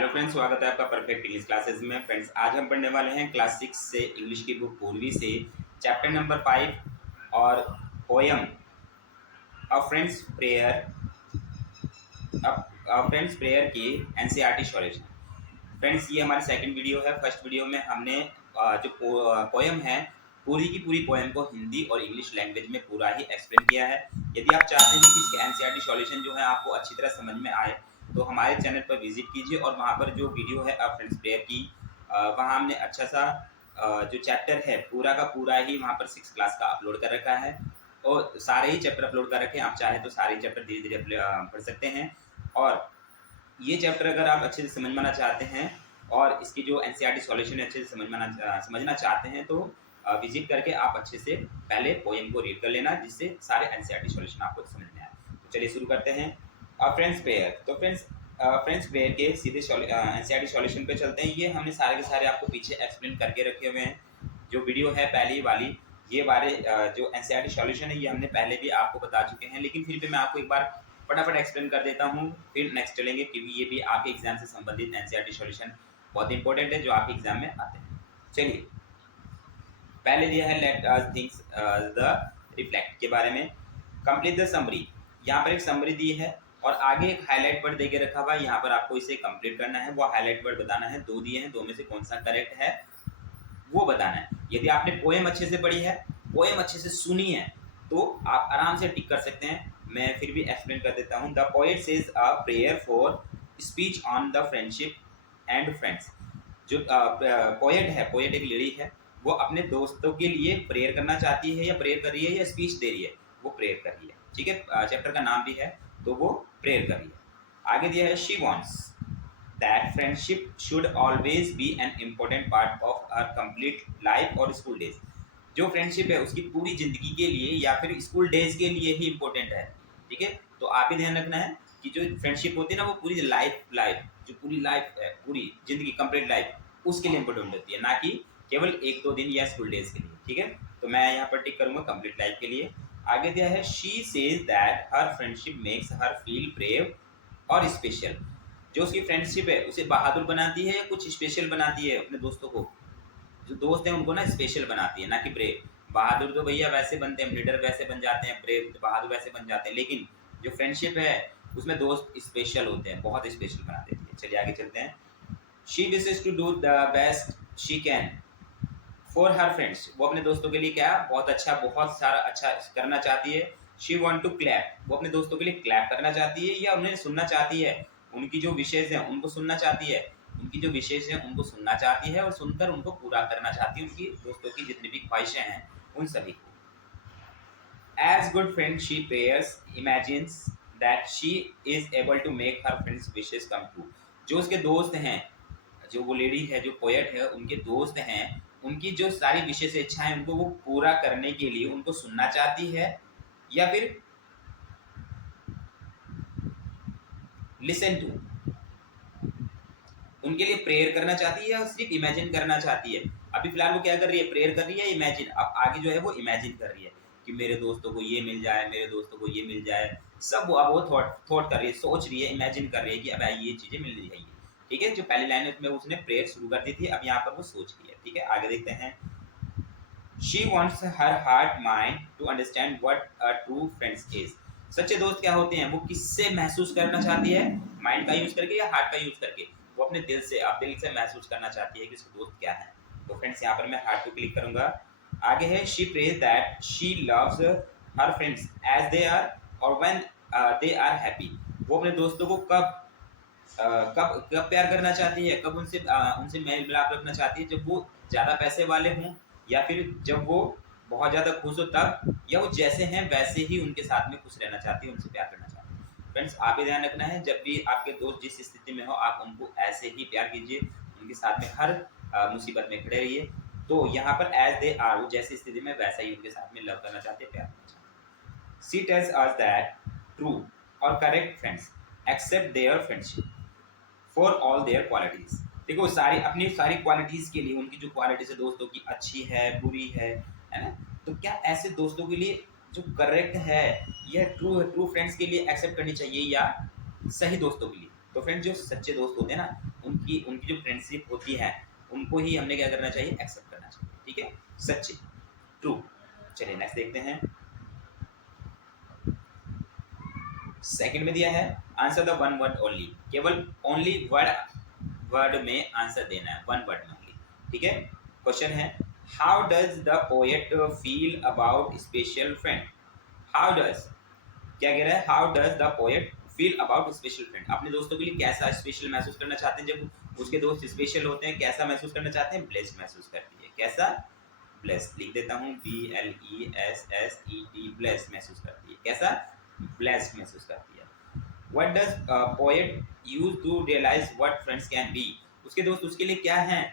Hello friends, स्वागत है आपका परफेक्ट इंग्लिश क्लासेस में। फ्रेंड्स, आज हम पढ़ने वाले हैं क्लास 6 से इंग्लिश की बुक पूर्वी से चैप्टर नंबर 5 और पोयम अ फ्रेंड्स प्रेयर अ फ्रेंड्स प्रेयर की एनसीईआरटी सॉल्यूशन। फ्रेंड्स, ये हमारी सेकंड वीडियो है। फर्स्ट वीडियो में हमने जो पोयम है, पूरी की पूरी पोयम को हिंदी और इंग्लिश लैंग्वेज में पूरा ही एक्सप्लेन किया है। यदि आप चाहते हैं कि इसके एनसीईआरटी सॉल्यूशन जो है आपको अच्छी तरह समझ में आए, तो हमारे चैनल पर विजिट कीजिए और वहाँ पर जो वीडियो है अ फ्रेंड्स प्रेयर की, वहाँ हमने अच्छा सा जो चैप्टर है पूरा का पूरा ही वहाँ पर 6 क्लास का अपलोड कर रखा है और सारे ही चैप्टर अपलोड कर रखे हैं। आप चाहें तो सारे चैप्टर धीरे धीरे पढ़ सकते हैं। और ये चैप्टर अगर आप अच्छे से समझना चाहते हैं और इसकी जो एनसीईआरटी सॉल्यूशन है अच्छे से समझना चाहते हैं, तो विजिट करके आप अच्छे से पहले पोएम को रीड कर लेना, जिससे सारे एनसीईआरटी सॉल्यूशन आपको समझ में आए। तो चलिए शुरू करते हैं। Friends prayer. तो फ्रेंड्स प्रेयर के सीधे एनसीईआरटी सॉल्यूशन पे चलते हैं। ये हमने सारे के सारे आपको पीछे एक्सप्लेन करके रखे हुए हैं। जो वीडियो है पहली वाली, ये वाले जो एनसीईआरटी सॉल्यूशन है ये हमने पहले भी आपको बता चुके हैं, लेकिन फिर भी मैं आपको एक बार फटाफट एक्सप्लेन कर देता हूँ, फिर नेक्स्ट चलेंगे, क्योंकि ये भी आपके एग्जाम से संबंधित एनसीईआरटी सॉल्यूशन बहुत इंपॉर्टेंट है जो आपके एग्जाम में आते हैं। चलिए, पहले दिया है let us think the reflect के बारे में। कंप्लीट द समरी, यहाँ पर एक समरी दी है और आगे एक हाईलाइट वर्ड देके रखा हुआ है। यहाँ पर आपको इसे कंप्लीट करना है, वो हाईलाइट वर्ड बताना है। दो दिए हैं, दो में से कौन सा करेक्ट है वो बताना है। यदि आपने पोएम अच्छे से पढ़ी है, पोएम अच्छे से सुनी है, तो आप आराम से टिक कर सकते हैं। मैं फिर भी एक्सप्लेन कर देता हूँ। The poet says a prayer for speech on the friendship and friends. जो पोएट है, पोएट एक लेडी है, वो अपने दोस्तों के लिए प्रेयर करना चाहती है, या प्रेयर कर रही है या स्पीच दे रही है, वो प्रेयर कर रही है। ठीक है, चैप्टर का नाम भी है, तो वो प्रेयर कर रही है। आगे दिया है she wants that friendship should always be an important part of our complete life और school days। जो फ्रेंडशिप है उसकी पूरी जिंदगी के लिए या फिर स्कूल डेज के लिए ही इम्पोर्टेंट है। ठीक है, तो आप ही ध्यान रखना है कि जो फ्रेंडशिप होती है ना, वो पूरी लाइफ जो पूरी लाइफ है, पूरी जिंदगी कंप्लीट लाइफ, उसके लिए इम्पोर्टेंट होती है, ना कि केवल एक दो दिन या स्कूल डेज के लिए। ठीक है, तो मैं यहाँ पर टिक करूँगा कंप्लीट लाइफ के लिए। आगे दिया है she says that her friendship makes her feel brave और स्पेशल। जो उसकी फ्रेंडशिप है उसे बहादुर बनाती है या कुछ स्पेशल बनाती है। अपने दोस्तों को, जो दोस्त हैं उनको ना स्पेशल बनाती है, ना कि ब्रेव। बहादुर तो भैया वैसे बनते हैं, लीडर वैसे बन जाते हैं, ब्रेव बहादुर वैसे बन जाते हैं, लेकिन जो फ्रेंडशिप है उसमें दोस्त स्पेशल होते हैं, बहुत स्पेशल बना देती है। चलिए आगे चलते हैं। She wishes to do the best she can for her friends. वो अपने दोस्तों के लिए क्या बहुत सारा अच्छा करना चाहती है। शी वॉन्ट टू क्लैप, वो अपने दोस्तों के लिए क्लैप करना चाहती है या उन्हें सुनना चाहती है। उनकी जो विशेष है उनको सुनना चाहती है, उनकी जो विशेष है उनको सुनना चाहती है और सुनकर उनको पूरा करना चाहती है, उनकी दोस्तों की जितनी भी ख्वाहिशें हैं उन सभी को। As good friend she prayers imagines that she is able to make her friends wishes come true. जो उसके दोस्त हैं, जो वो लेडी है, जो पोएट है, उनके दोस्त हैं, उनकी जो सारी विशेष इच्छाएं उनको वो पूरा करने के लिए उनको सुनना चाहती है या फिर लिसन टू, उनके लिए प्रेयर करना चाहती है या सिर्फ इमेजिन करना चाहती है। अभी फिलहाल वो क्या कर रही है, प्रेयर कर रही है, इमेजिन। अब आगे जो है वो इमेजिन कर रही है कि मेरे दोस्तों को ये मिल जाए, मेरे दोस्तों को ये मिल जाए, सब वो अब वो थॉट कर रही है, सोच रही है, इमेजिन कर रही है कि अब ये चीज़ें मिल रही है। ठीक है, जो पहली लाइन है उसमें उसने प्रेयर शुरू कर दी थी, अब यहाँ पर वो सोच रही है। ठीक है, आगे देखते हैं। She wants her heart mind to understand what a true friends is. सच्चे दोस्त क्या होते हैं, वो किससे महसूस करना चाहती है, माइंड का यूज करके या हार्ट का यूज करके। वो अपने दिल से, आप दिल से महसूस करना चाहती है कि उसके दोस्त क्या है। तो फ्रेंड्स, यहाँ पर मैं हार्ट को क्लिक करूंगा। आगे है she prays that she loves her friends as they are और व्हेन दे आर हैप्पी। वो अपने दोस्तों को कब प्यार करना चाहती है, कब उनसे मेल मिलाप रखना चाहती है, जब वो ज़्यादा पैसे वाले हों या फिर जब वो बहुत ज़्यादा खुश हो तब, या वो जैसे हैं वैसे ही उनके साथ में खुश रहना चाहती है, उनसे प्यार करना चाहती है। फ्रेंड्स, आप ये ध्यान रखना है, जब भी आपके दोस्त जिस स्थिति में हो आप उनको ऐसे ही प्यार कीजिए, उनके साथ में हर मुसीबत में खड़े रहिए। तो यहाँ पर एज दे आर, वो जैसी स्थिति में वैसा ही उनके साथ में लव करना चाहते हैं, प्यार करना चाहते हैं। She tells us that true और correct friends accept their friendship for all their qualities. देखो, अपनी सारी क्वालिटीज के लिए, उनकी जो क्वालिटीज है दोस्तों की, अच्छी है, बुरी है ना, तो क्या ऐसे दोस्तों के लिए जो करेक्ट है या ट्रू फ्रेंड्स के लिए एक्सेप्ट करनी चाहिए या सही दोस्तों के लिए। तो फ्रेंड्स, जो सच्चे दोस्त होते हैं ना, उनकी उनकी जो फ्रेंडशिप होती है उनको ही हमने क्या करना चाहिए, एक्सेप्ट करना चाहिए। ठीक है, सच्ची, ट्रू। चलिए नेक्स्ट देखते हैं। सेकंड में दिया है answer the one word only, केवल ओनली वर्ड में आंसर देना है, वन वर्ड में ओनली। ठीक है, क्वेश्चन है how does the poet feel about special friend. How does, क्या कह रहा है, how does the poet feel about special friend, अपने दोस्तों के लिए कैसा स्पेशल महसूस करना चाहते हैं, जब उसके दोस्त स्पेशल होते हैं कैसा महसूस करना चाहते हैं, ब्लेस्ड महसूस करती है। कैसा, ब्लेस्ड, लिख देता हूँ BLESSED, ब्लेस्ड महसूस करती है। कैसा, ब्लेस्ड महसूस करती है। What does poet use to realize what friends can be, उसके दोस्त उसके लिए क्या हैं,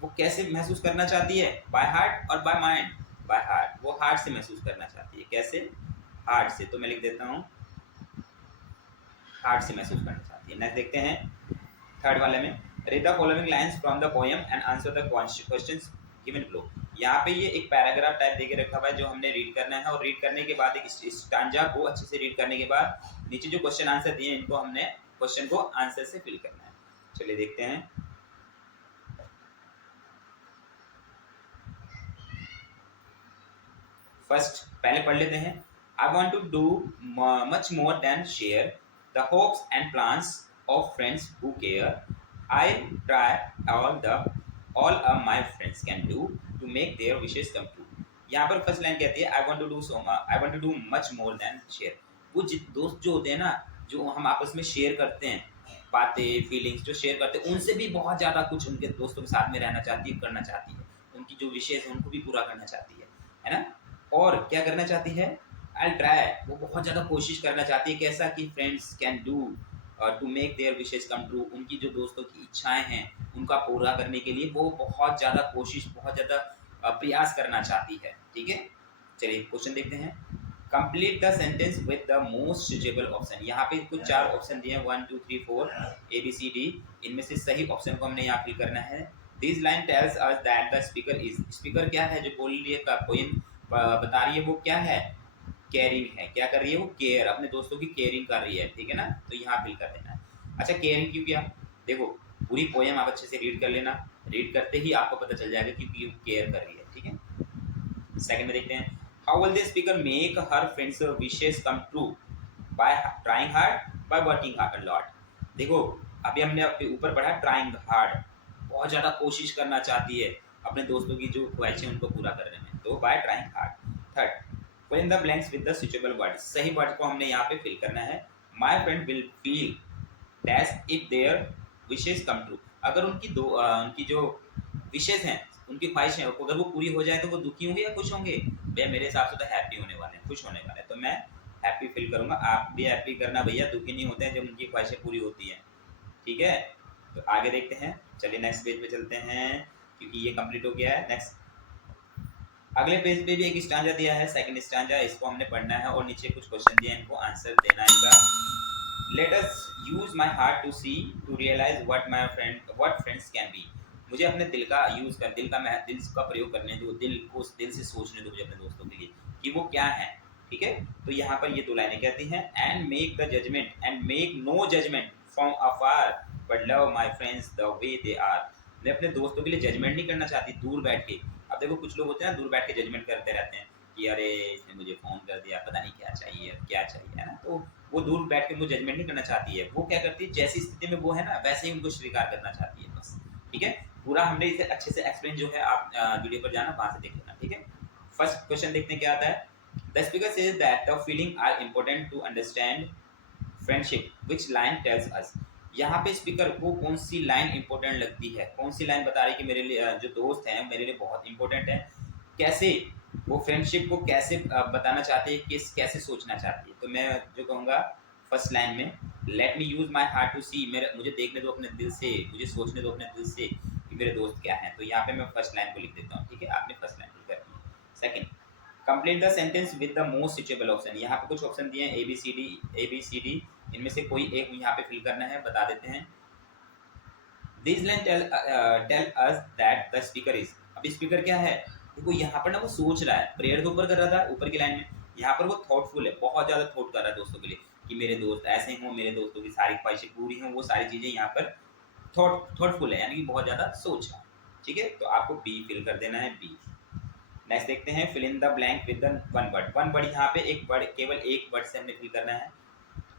वो कैसे महसूस करना चाहती है, बाय हार्ट और बाय माइंड, बाय हार्ट, वो हार्ट से महसूस करना चाहती है। कैसे, हार्ट से, तो मैं लिख देता हूँ हार्ट से महसूस करना चाहती है। नेक्स्ट देखते हैं थर्ड वाले में, read the following lines from the poem and answer the questions given below. यहाँ पे ये एक पैराग्राफ टाइप देके रखा हुआ है जो हमने रीड करना है, और रीड करने के बाद एक स्टांजा को अच्छे से रीड करने के बाद नीचे जो क्वेश्चन आंसर दिए इनको हमने क्वेश्चन को आंसर से फिल करना है। चलिए देखते हैं। फर्स्ट पहले पढ़ लेते हैं। I want to do much more than share the hopes and plans of friends who care, I try all my friends can do to make their wishes come true। यहाँ पर फर्स्ट लाइन कहती है I want to do much more than share. वो दोस्त जो होते हैं ना, जो हम आपस में शेयर करते हैं बातें, फीलिंग्स जो शेयर करते हैं, उनसे भी बहुत ज़्यादा कुछ उनके दोस्तों के साथ में रहना चाहती है, करना चाहती है, उनकी जो विशेष है उनको भी पूरा करना चाहती है ना। और क्या करना चाहती है, आई ट्राई, वो बहुत ज़्यादा कोशिश करना चाहती है। कैसा कि friends can do to make their wishes come true, उनकी जो दोस्तों की इच्छाएं हैं उनका पूरा करने के लिए वो बहुत ज़्यादा कोशिश, बहुत ज़्यादा प्रयास करना चाहती है। ठीक है, चलिए क्वेश्चन देखते हैं। Complete the sentence with the most suitable option. यहाँ पे कुछ 4 ऑप्शन दिए हैं, 1 2 3 4 ABCD, इनमें से सही ऑप्शन को हमने यहाँ फिल करना है। This line tells us that the speaker is, speaker क्या है जो बोल रही है, का पोएम बता रही है, वो क्या है, केयरिंग है। क्या कर रही है वो, केयर, अपने दोस्तों की केयरिंग कर रही है। ठीक है ना, तो यहाँ फिल कर देना है। अच्छा, केयरिंग क्यों किया, देखो पूरी पोएम आप अच्छे से रीड कर लेना, रीड करते ही आपको पता चल जाएगा क्योंकि केयर कर रही है। ठीक है, सेकंड में देखते हैं। How will the speaker make her friends wishes come true, bye trying hard, by working hard a lot. देखो अभी हमने ऊपर पढ़ा ट्राइंग हार्ड, बहुत ज़्यादा कोशिश करना चाहती है अपने दोस्तों की जो ख्वाहिशें उनको पूरा करने में, तो bye trying hard. Third, fill in the blanks with the suitable words, सही वर्ड को हमने यहाँ पे फिल करना है। My friend will feel dash if their wishes come true, अगर उनकी जो विशेष हैं, उनकी ख्वाहिश है, अगर वो पूरी हो जाए तो वो दुखी होंगे या खुश होंगे, भैया मेरे हिसाब से तो हैप्पी होने वाले हैं, खुश होने वाले हैं, तो मैं हैप्पी फील करूंगा। आप भी हैप्पी करना भैया, दुखी नहीं होते हैं जब उनकी ख्वाहिशें पूरी होती हैं। ठीक है, तो आगे देखते हैं। चलिए नेक्स्ट पेज पे चलते हैं क्योंकि ये कंप्लीट हो गया है। नेक्स्ट अगले पेज पे भी एक स्टांजा दिया है, सेकंड स्टांजा, इसको हमने पढ़ना है और नीचे कुछ क्वेश्चन दिए हैं, इनको आंसर देना है इनका। Let us use my heart to see to realise what friends can be. मुझे अपने दिल का यूज कर, दिल का प्रयोग करने दो, दिल से सोचने दो मुझे अपने दोस्तों के लिए कि वो क्या है। ठीक है, तो यहाँ पर ये 2 लाइनें कहती हैं, and make the judgement and make no judgement from afar but love my friends the way they are. मैं अपने दोस्तों के लिए जजमेंट नहीं करना चाहती दूर बैठ के। अब देखो कुछ लोग होते हैं ना, दूर बैठ के जजमेंट करते रहते हैं कि अरे इसने मुझे फ़ोन कर दिया, पता नहीं क्या चाहिए, है ना। तो वो दूर बैठ के मुझे जजमेंट नहीं करना चाहती है, वो क्या करती है, जैसी स्थिति में वो है ना वैसे ही उनको स्वीकार करना चाहती है, बस। ठीक है, पूरा हमने इसे अच्छे से एक्सप्लेन जो है, आप वीडियो पर जाना, वहाँ से देख लेना। ठीक है, फर्स्ट क्वेश्चन देखते हैं क्या आता है। The speaker says that the feeling are important to understand friendship, which line tells us. यहाँ पे स्पीकर को कौन सी लाइन इंपॉर्टेंट लगती है, कौन सी लाइन बता रही है कि मेरे लिए जो दोस्त हैं मेरे लिए बहुत इंपॉर्टेंट है, कैसे वो फ्रेंडशिप को कैसे बताना चाहते हैं, कैसे सोचना चाहती है। तो मैं जो कहूँगा फर्स्ट लाइन में, let me use my heart to see, मुझे देखने दो अपने दिल से, मुझे सोचने दो अपने दिल से कि मेरे दोस्त क्या हैं। तो यहाँ पे मैं फर्स्ट लाइन को लिख देता हूँ। ठीक है, आपने फर्स्ट लाइन लिख करनी है। Second, complete the sentence with the most suitable option. यहाँ पे कुछ ऑप्शन दिए हैं ABCD, इनमें से कोई एक यहाँ पे फिल करना है, बता देते हैं। This line tell us that the speaker is. अब स्पीकर क्या है, देखो यहाँ पर ना वो सोच रहा है, प्रेयर तो ऊपर कर रहा था ऊपर की लाइन में, यहाँ पर वो थॉटफुल है, बहुत ज़्यादा थॉट कर रहा है दोस्तों के लिए कि मेरे दोस्त ऐसे हों, मेरे दोस्तों की सारी ख्वाहिशें पूरी हों, वो सारी चीज़ें यहाँ पर थॉटफुल है, यानी कि बहुत ज़्यादा सोचा। ठीक है, तो आपको बी फिल कर देना है, बी। नेक्स्ट देखते हैं, fill in the blank with the one word. One word यहाँ पे एक वर्ड, केवल एक वर्ड से हमने फिल करना है।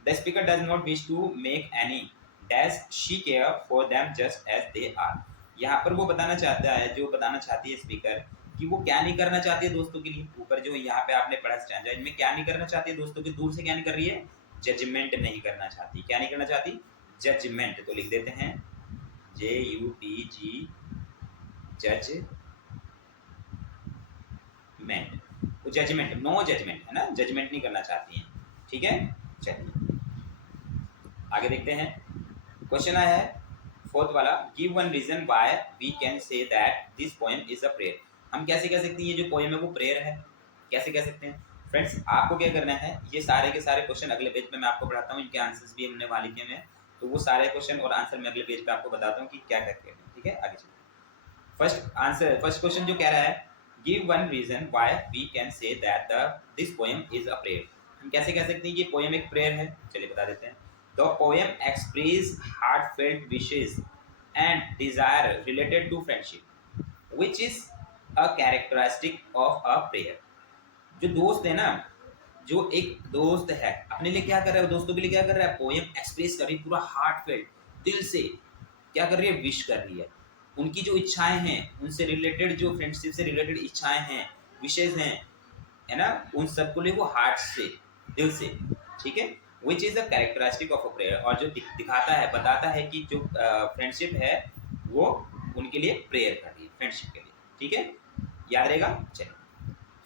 The speaker does not wish to make any dash she care for them just as they are. यहाँ पर वो बताना चाहता है, जो बताना चाहती है स्पीकर, कि वो क्या नहीं करना चाहती है दोस्तों के लिए। ऊपर जो यहाँ पे आपने पढ़ा स्टैंजा, इनमें क्या नहीं करना चाहती है दोस्तों के, दूर से क्या नहीं कर रही है, जजमेंट नहीं करना चाहती। क्या नहीं करना चाहती, जजमेंट। तो लिख देते हैं JUDG, जजमेंट। तो जजमेंट, नो जजमेंट है ना, जजमेंट नहीं करना चाहती हैं। ठीक है, चलिए आगे देखते हैं। क्वेश्चन आया है फोर्थ वाला, give one reason why we can say that this poem is a prayer. हम कैसे कह सकते हैं ये जो पोएम है वो प्रेयर है, कैसे कह सकते हैं फ्रेंड्स? आपको क्या करना है, ये सारे के सारे क्वेश्चन अगले पेज पे मैं आपको पढ़ाता हूँ, इनके आंसर्स भी हमने वहाँ लिखे हैं, तो वो सारे क्वेश्चन और आंसर मैं अगले पेज पे आपको बताता हूँ कि क्या क्या कहते हैं। ठीक है, आगे चलिए। फर्स्ट क्वेश्चन जो कह रहा है, give one reason why we can say that this poem is a prayer. हम कैसे कह सकते हैं ये पोएम एक प्रेयर है? चलिए बता देते हैं। The poem expresses heartfelt wishes and desire related to friendship, which is a characteristic of a prayer. जो दोस्त है ना, जो एक दोस्त है अपने लिए क्या कर रहा है, दोस्तों के लिए क्या कर रहा है, पोएम एक्सप्रेस कर रही है पूरा हार्टफेल्ट, दिल से क्या कर रही है, विश कर रही है। उनकी जो इच्छाएं हैं, उनसे रिलेटेड, जो फ्रेंडशिप से रिलेटेड इच्छाएं हैं, विशेष हैं, है ना, उन सबको लिए वो हार्ट से, दिल से। ठीक है, which is a characteristic of a prayer, और जो दिखाता है, बताता है कि जो फ्रेंडशिप है वो उनके लिए प्रेयर कर रही है, फ्रेंडशिप के लिए। ठीक है, याद रहेगा। चलिए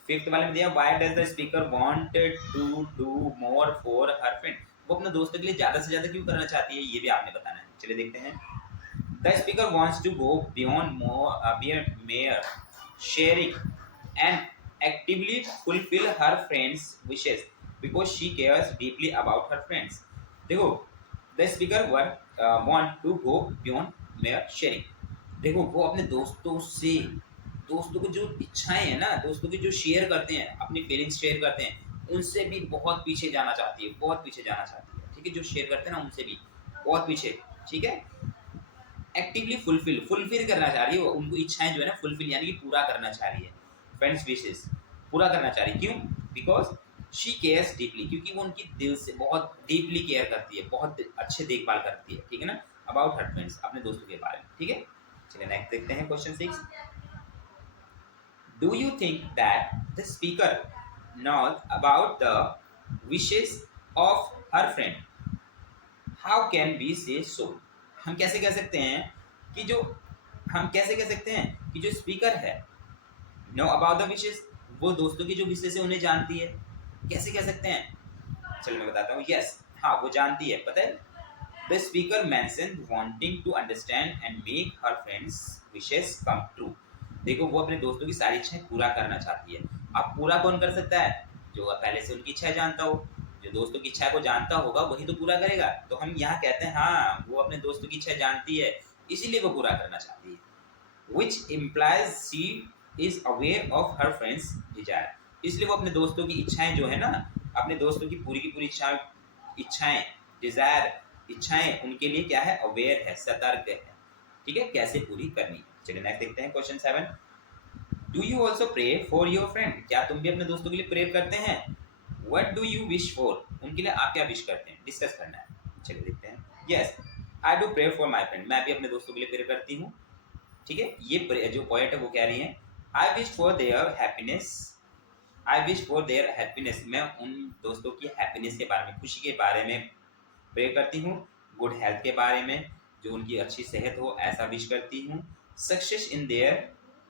फिफ्थ वाले में दिया, why does the speaker want to do more for her friend. वो अपने दोस्तों के लिए ज़्यादा से ज़्यादा क्यों करना चाहती है, ये भी आपने बताना है। चलिए देखते हैं। The speaker wants to go beyond mere sharing and actively fulfill her friends wishes because she cares deeply about her friends। देखो, the speaker want to go beyond mere sharing। देखो, वो अपने दोस्तों से, दोस्तों की जो इच्छाएं हैं ना, दोस्तों की जो शेयर करते हैं, अपनी फीलिंग्स शेयर करते हैं, उनसे भी बहुत पीछे जाना चाहती है, बहुत पीछे जाना चाहती है। ठीक है, जो शेयर करते हैं ना उनसे भी बहुत पीछे। ठीक है, एक्टिवली फुलफिल करना चाह रही है, वो उनको इच्छाएं जो है ना फुलफिल, यानी कि पूरा करना चाह रही है, फ्रेंड्स विशेस पूरा करना चाह रही है। क्यों? बिकॉज शी केयर्स डीपली, क्योंकि वो उनकी दिल से बहुत डीपली केयर करती है, बहुत अच्छे देखभाल करती है। ठीक है ना, अबाउट हर फ्रेंड्स, अपने दोस्तों के बारे में। ठीक है, चलिए नेक्स्ट देखते हैं question 6। Do you think that the speaker not about the wishes of her friend? How can we say so? हम कैसे कह सकते हैं कि जो, हम कैसे कह सकते हैं कि जो स्पीकर है नो अबाउट द विशेस, वो दोस्तों की जो विशेष है उन्हें जानती है। कैसे कह सकते हैं? चलिए मैं बताता हूँ। यस, हाँ वो जानती है, पता है। The speaker mention wanting to understand and make her friends wishes come true. देखो, वो अपने दोस्तों की सारी इच्छाएं पूरा करना चाहती है। अब पूरा कौन कर सकता है? जो पहले से उनकी इच्छाएं जानता हो, जो दोस्तों की इच्छा को जानता होगा वही तो पूरा करेगा। तो हम यहाँ कहते हैं हाँ वो अपने दोस्तों की इच्छा जानती है, इसीलिए वो पूरा करना चाहती है। Which implies she is aware of her friends desire, इसलिए वो अपने दोस्तों की इच्छाएं जो है ना, अपने दोस्तों की पूरी इच्छाएं डिजायर, इच्छाएं उनके लिए क्या है, अवेयर है, सतर्क है। ठीक है, कैसे पूरी करनी है। चलिए नेक्स्ट देखते हैं question 7। Do you also pray for your friend? क्या तुम भी अपने दोस्तों के लिए प्रेयर करते हैं? What do you wish for? उनके लिए आप क्या विश करते हैं, डिस्कस करना है। चलिए देखते हैं। Yes, I do pray for my friend, मैं भी अपने दोस्तों के लिए प्रेयर करती हूँ। ठीक है, ये जो पोएट है वो कह रही है I wish for their happiness, I wish for their happiness, मैं उन दोस्तों की हैप्पीनेस के बारे में, खुशी के बारे में प्रे करती हूँ। गुड हेल्थ के बारे में, जो उनकी अच्छी सेहत हो, ऐसा विश करती हूँ। Success in their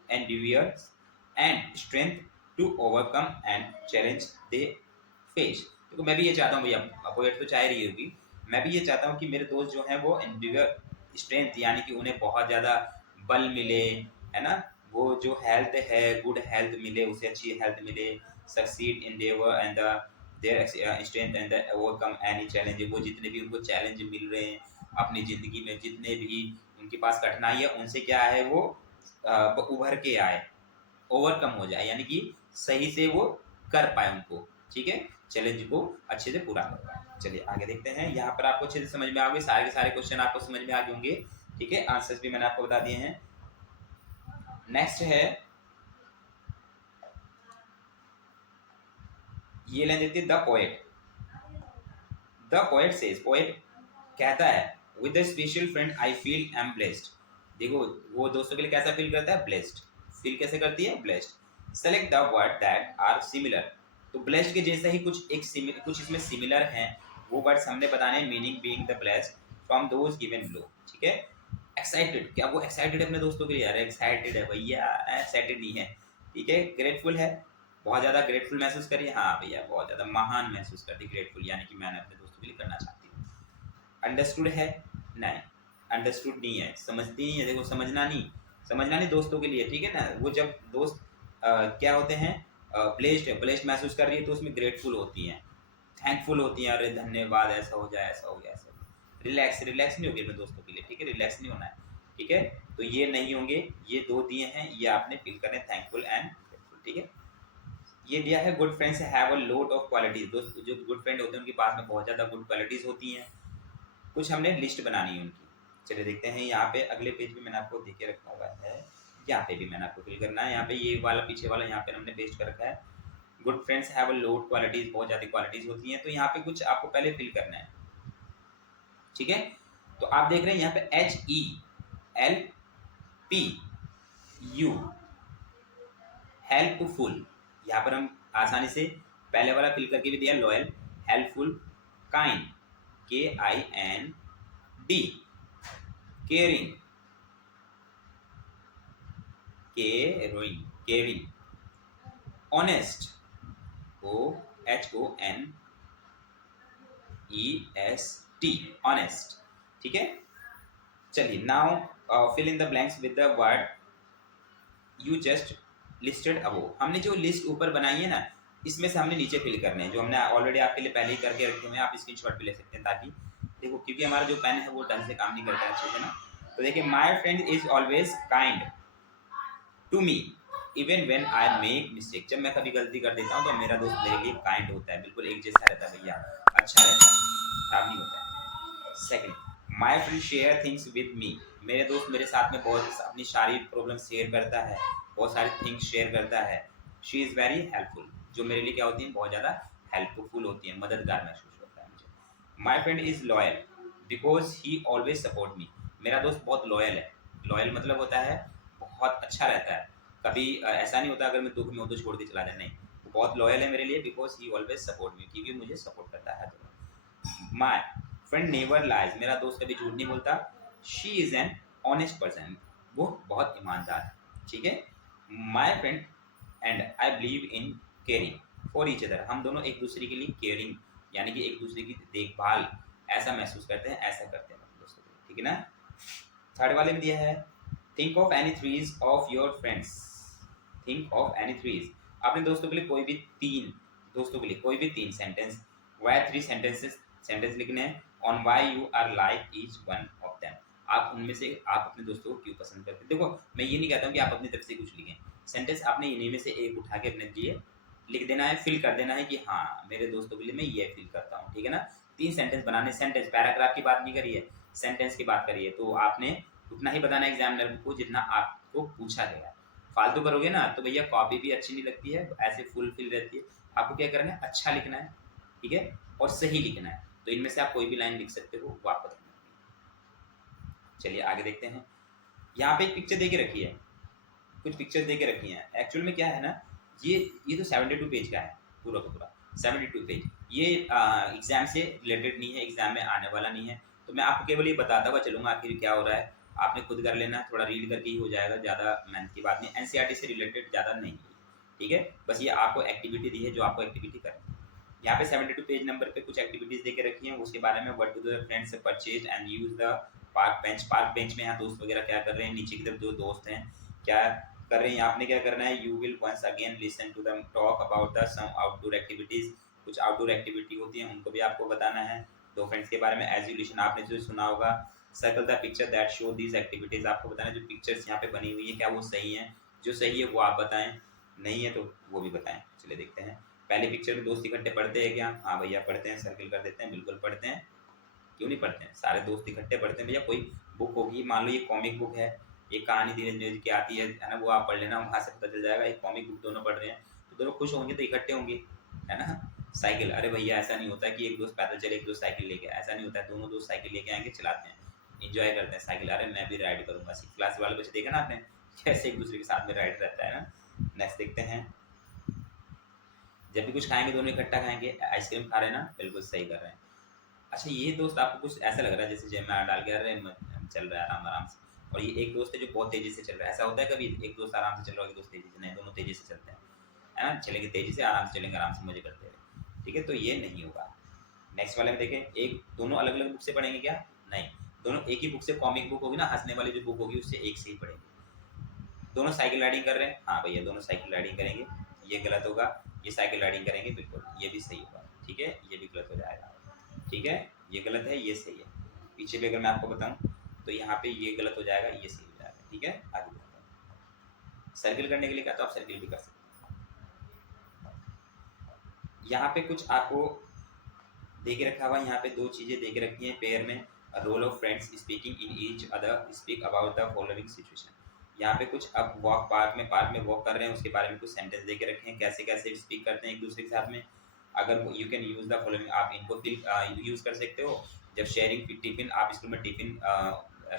endeavours and strength to overcome and challenge they face. तो मैं भी ये चाहता हूँ भैया, पोएट तो चाह रही होगी, मैं भी ये चाहता हूँ कि मेरे दोस्त जो हैं वो एंडिवियर स्ट्रेंथ, यानी कि उन्हें बहुत ज़्यादा बल मिले, है ना, वो जो हेल्थ है गुड हेल्थ मिले, उसे अच्छी हेल्थ मिले। Succeed in their and their strength and overcome any challenge, वो जितने भी उनको चैलेंज मिल रहे हैं अपनी ज़िंदगी में, जितने भी उनके पास कठिनाई है, उनसे क्या है वो उभर के आए, ओवरकम हो जाए, यानी कि सही से वो कर पाए उनको। ठीक है, चैलेंज को अच्छे से पूरा कर पाए। चलिए आगे देखते हैं। यहाँ पर आपको अच्छे से समझ में आ गए, सारे के सारे क्वेश्चन आपको समझ में आ गए होंगे। ठीक है, आंसर्स भी मैंने आपको बता दिए हैं। नेक्स्ट है, ये लाइन देती है the poet. The poet says, poet कहता है, with a special friend I feel am blessed. देखो वो दोस्तों के लिए कैसा फील करता है, ब्लेस्ड। फील कैसे करती है, blessed. Select the word that are similar. तो ब्लेस्ड के जैसा ही कुछ इसमें सिमिलर हैं, वो वर्ड्स हमने बताने, meaning being the blessed from those given below. ठीक है। एक्साइटेड, क्या वो एक्साइटेड है अपने दोस्तों के लिए? अरे एक्साइटेड है भैया, एक्साइटेड नहीं है। ठीक है। ग्रेटफुल है, बहुत ज़्यादा ग्रेटफुल महसूस करिए। हाँ भैया, बहुत ज़्यादा महान महसूस करती, ग्रेटफुल यानी कि मैंने अपने दोस्तों के लिए करना चाहती हूँ। अंडरस्टूड है, नहीं अंडरस्टूड नहीं है, समझती नहीं है। देखो समझना नहीं दोस्तों के लिए, ठीक है ना। वो जब दोस्त क्या होते हैं, ब्लेस्ड महसूस कर रही है तो उसमें ग्रेटफुल होती हैं, थैंकफुल होती हैं, अरे धन्यवाद, ऐसा हो जाए, ऐसा हो गया, ऐसा हो गया। रिलैक्स नहीं होगी अपने दोस्तों के लिए, ठीक है, रिलैक्स नहीं होना है। ठीक है, तो ये नहीं होंगे, ये दो दिए हैं, ये आपने फिल करने, थैंकफुल एंड ग्रेटफुल। ठीक है। ये दिया है, good friends have a lot of qualities. दोस्त जो गुड फ्रेंड होते हैं उनके पास में बहुत ज़्यादा गुड क्वालिटीज़ होती हैं। कुछ हमने लिस्ट बनानी है उनकी। चलिए देखते हैं, यहाँ पे अगले पेज पे मैंने आपको देखे रखा हुआ है, यहाँ पे भी मैंने आपको फिल करना है। यहाँ पे ये वाला पीछे वाला यहाँ पे हमने पेस्ट कर रखा है, good friends have a load qualities, बहुत ज़्यादा क्वालिटीज होती हैं। तो यहाँ पे कुछ आपको पहले फिल करना है। ठीक है, तो आप देख रहे हैं यहाँ पे HELPU, हेल्पफुल। यहाँ पर हम आसानी से पहले वाला फिल करके भी दिया, loyal, helpful, kind, KIND, caring, caring, honest, OHONEST, honest. ठीक है। चलिए, now fill in the blanks with the word you just listed above. हमने जो लिस्ट ऊपर बनाई है ना, इसमें से हमने नीचे फिल करने हैं, जो हमने ऑलरेडी आपके लिए पहले ही करके रखे हुए हैं। आप स्क्रीनशॉट भी ले सकते हैं, ताकि देखो, क्योंकि हमारा जो पेन है वो ढंग से काम नहीं करता है अच्छे से ना। तो देखिए, my friend is always kind to me even when I make mistake. जब मैं कभी गलती कर देता हूँ तो मेरा दोस्त मेरे लिए काइंड होता है, बिल्कुल एक जैसा रहता है भैया, अच्छा रहता है, खराब नहीं होता है। Second, my friend share things with me. मेरे दोस्त मेरे साथ में बहुत अपनी सारी प्रॉब्लम शेयर करता है, बहुत सारी थिंग्स शेयर करता है। शी इज़ वेरी हेल्पफुल, जो मेरे लिए क्या होती है, बहुत ज़्यादा हेल्पफुल होती है, मददगार महसूस होता है मुझे। My friend is loyal because he always support me. मेरा दोस्त बहुत लॉयल है। लॉयल मतलब होता है बहुत अच्छा रहता है, कभी ऐसा नहीं होता अगर मैं दुख में हूँ तो छोड़ के चला जाए, नहीं, वो बहुत लॉयल है मेरे लिए, because he always support me, क्योंकि मुझे सपोर्ट करता है। माई फ्रेंड नेवर लाइज, मेरा दोस्त कभी झूठ नहीं बोलता। She is an honest person, वो बहुत ईमानदार है। ठीक है। My friend and I believe in caring for each other, हम दोनों एक दूसरे के लिए केयरिंग यानी कि एक दूसरे की देखभाल ऐसा महसूस करते हैं, ऐसा करते हैं अपने दोस्तों के लिए। ठीक है ना। थर्ड वाले में दिया है, think of any threes of your friends. Think of any threes, अपने दोस्तों के लिए कोई भी तीन, दोस्तों के लिए कोई भी तीन सेंटेंस, वाई थ्री सेंटेंस लिखने हैं, on why you are like each one of them. आप उनमें से आप अपने दोस्तों को क्यों पसंद करते हैं। देखो, मैं ये नहीं कहता हूँ कि आप अपनी तरफ से कुछ लिखें, सेंटेंस आपने इन्हीं में से एक उठा के अपने लिए लिख देना है, फिल कर देना है कि हाँ, मेरे दोस्तों के लिए मैं ये फील करता हूँ। ठीक है ना। तीन सेंटेंस बनाने, सेंटेंस पैराग्राफ की बात नहीं करिए, सेंटेंस की बात करिए। तो आपने उतना ही बताना एग्जामिनर को जितना आपको पूछा गया। फालतू करोगे ना तो भैया कॉपी भी अच्छी नहीं लगती है, ऐसे फुल फिल रहती है। आपको क्या करना है, अच्छा लिखना है, ठीक है, और सही लिखना है। तो इनमें से आप कोई भी लाइन लिख सकते हो, वो आपको बताना है। चलिए आगे देखते हैं। यहाँ पे एक पिक्चर दे के रखी है, कुछ पिक्चर्स दे के रखी हैं। एक्चुअल में क्या है ना, ये तो 72 पेज का है, पूरा का पूरा 72 पेज। ये एग्ज़ाम से रिलेटेड नहीं है, एग्ज़ाम में आने वाला नहीं है। तो मैं आपको केवल ये बताता हुआ चलूँगा आखिर क्या हो रहा है। आपने खुद कर लेना, थोड़ा रीड करके ही हो जाएगा, ज़्यादा मेहनत की बात नहीं। एनसीईआरटी से रिलेटेड ज़्यादा नहीं है, ठीक है। बस ये आपको एक्टिविटी दी है, जो आपको एक्टिविटी करनी है। यहाँ पे 72 पेज नंबर पे कुछ एक्टिविटीज़ दे के रखी हैं, उसके बारे में what do the friends purchase and use the park bench. Park bench में यहाँ दोस्त वगैरह क्या कर रहे हैं, नीचे की तरफ जो दोस्त हैं क्या कर रहे हैं, आपने क्या करना है, you will once again listen to the talk about the some outdoor activities. कुछ आउटडोर एक्टिविटी होती हैं, उनको भी आपको बताना है। दो फ्रेंड्स के बारे में एज यू लिसन, आपने जो सुना होगा, circle the picture that show these activities. आपको बताना है जो पिक्चर्स यहाँ पे बनी हुई है क्या वो सही हैं, जो सही है वो आप बताएं, नहीं है तो वो भी बताएं। चलिए देखते हैं। पहले पिक्चर में दोस्त इकट्ठे पढ़ते हैं क्या, हाँ भैया पढ़ते हैं, सर्किल कर देते हैं, बिल्कुल पढ़ते हैं। क्यों नहीं पढ़ते हैं, सारे दोस्त इकट्ठे पढ़ते हैं भैया, कोई बुक होगी, मान लो ये कॉमिक बुक है, एक कहानी धीरे धीरे की आती है ना, वो आप पढ़ लेना, वहाँ से पता चल जाएगा। एक कॉमिक बुक दोनों पढ़ रहे हैं तो दोनों खुश होंगे तो इकट्ठे होंगे, है ना। साइकिल, अरे भैया ऐसा नहीं होता कि एक दोस्त पैदल चले एक दोस्त साइकिल लेके, ऐसा नहीं होता है, दोनों दोस्त साइकिल लेके आएंगे, चलाते हैं, इंजॉय करते हैं साइकिल। अरे मैं भी राइड करूंगा, 6 क्लास वाले बच्चे देखा ना आपने, कैसे एक दूसरे के साथ में राइड रहता है ना। नेक्स्ट देखते हैं, जब भी कुछ खाएंगे दोनों इकट्ठा खाएंगे। आइसक्रीम खा रहे हैं ना, बिल्कुल सही कर रहे हैं। अच्छा ये दोस्त आपको कुछ ऐसा लग रहा है जैसे जेब में डाल के अरे चल रहा है आराम आराम से, और ये एक दोस्त है जो बहुत तेजी से चल रहा है। ऐसा होता है कभी एक दोस्त आराम से चल रहा है, एक दोस्त तेजी से नहीं, दोनों तेजी से चलते हैं, है ना। चलेंगे तेजी से, आराम से चलेंगे आराम से, मजे करते हुए, ठीक है। तो ये नहीं होगा। नेक्स्ट वाले में देखें, एक दोनों अलग अलग बुक से पढ़ेंगे क्या, नहीं, दोनों एक ही बुक से, कॉमिक बुक होगी ना, हंसने वाली जो बुक होगी उससे एक से ही पढ़ेंगे। दोनों साइकिल राइडिंग कर रहे हैं, हाँ भैया दोनों साइकिल राइडिंग करेंगे, ये गलत होगा। ये साइकिल राइडिंग करेंगे, बिल्कुल ये भी सही होगा, ठीक है, ये भी गलत हो जाएगा, ठीक है, ये गलत है, ये सही है। पीछे भी अगर मैं आपको बताऊं तो यहाँ पे ये गलत हो जाएगा, ये सही हो जाएगा, ठीक है। आगे बढ़ते हैं। सर्किल करने के लिए क्या, तो आप सर्किल भी कर सकते हैं। यहाँ पे कुछ आपको दे के रखा हुआ है, यहाँ पे दो चीजें दे के रखी हैं पेयर में, role of friends speaking in each other, speak about the following situation. यहाँ पे कुछ अब वॉक, पार्क में वॉक कर रहे हैं, उसके बारे में कुछ सेंटेंस दे के रखे हैं, कैसे कैसे स्पीक करते हैं एक दूसरे के साथ में। अगर you can use the following, आप इनको यूज कर सकते हो। जब शेयरिंग टिफिन, आप स्कूल में टिफिन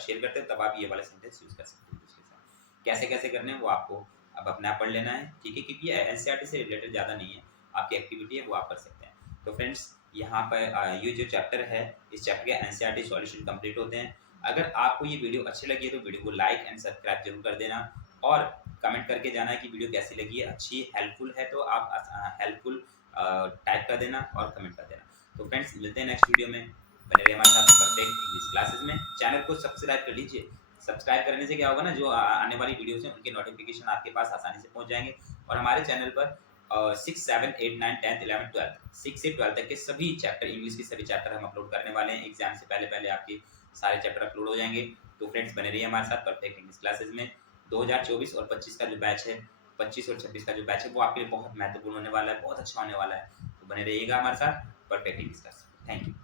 शेयर करते हो तब आप ये वाला सेंटेंस यूज कर सकते हो दूसरे के साथ। कैसे कैसे करने हैं वो आपको अब अपने आप पढ़ लेना है, ठीक है, क्योंकि ये एनसीईआरटी से रिलेटेड ज़्यादा नहीं है, आपकी एक्टिविटी है वो आप कर सकते हैं। तो फ्रेंड्स यहाँ पर ये जो चैप्टर है, इस चैप्टर के एनसीईआरटी सॉल्यूशन कंप्लीट होते हैं। अगर आपको ये वीडियो अच्छी लगी है तो वीडियो को लाइक एंड सब्सक्राइब जरूर कर देना, और कमेंट करके जाना है कि वीडियो कैसी लगी है, अच्छी हेल्पफुल है तो आप हेल्पफुल टाइप कर देना और कमेंट कर देना। तो फ्रेंड्स मिलते हैं नेक्स्ट वीडियो में, बने रहिए हमारे साथ परफेक्ट इंग्लिश क्लासेस में। चैनल को सब्सक्राइब कर लीजिए, सब्सक्राइब करने से क्या होगा ना, जो आने वाली वीडियोस हैं उनके नोटिफिकेशन आपके पास आसानी से पहुंच जाएंगे। और हमारे चैनल पर 6, 7, 8, 9, 10, 11, 12 6 से 12 तक के सभी चैप्टर, इंग्लिश के सभी चैप्टर हम अपलोड करने वाले हैं। एग्जाम से पहले पहले आपके सारे चैप्टर अपलोड हो जाएंगे। तो फ्रेंड्स बने रहिए हमारे साथ परफेक्ट इंग्लिश क्लासेस में। 2024 और 25 का जो बैच है, 25 और 26 का जो बैच है वो आपके लिए बहुत महत्वपूर्ण होने वाला है, बहुत अच्छा होने वाला है। तो बने रहिएगा हमारे साथ perfect English class. Thank you.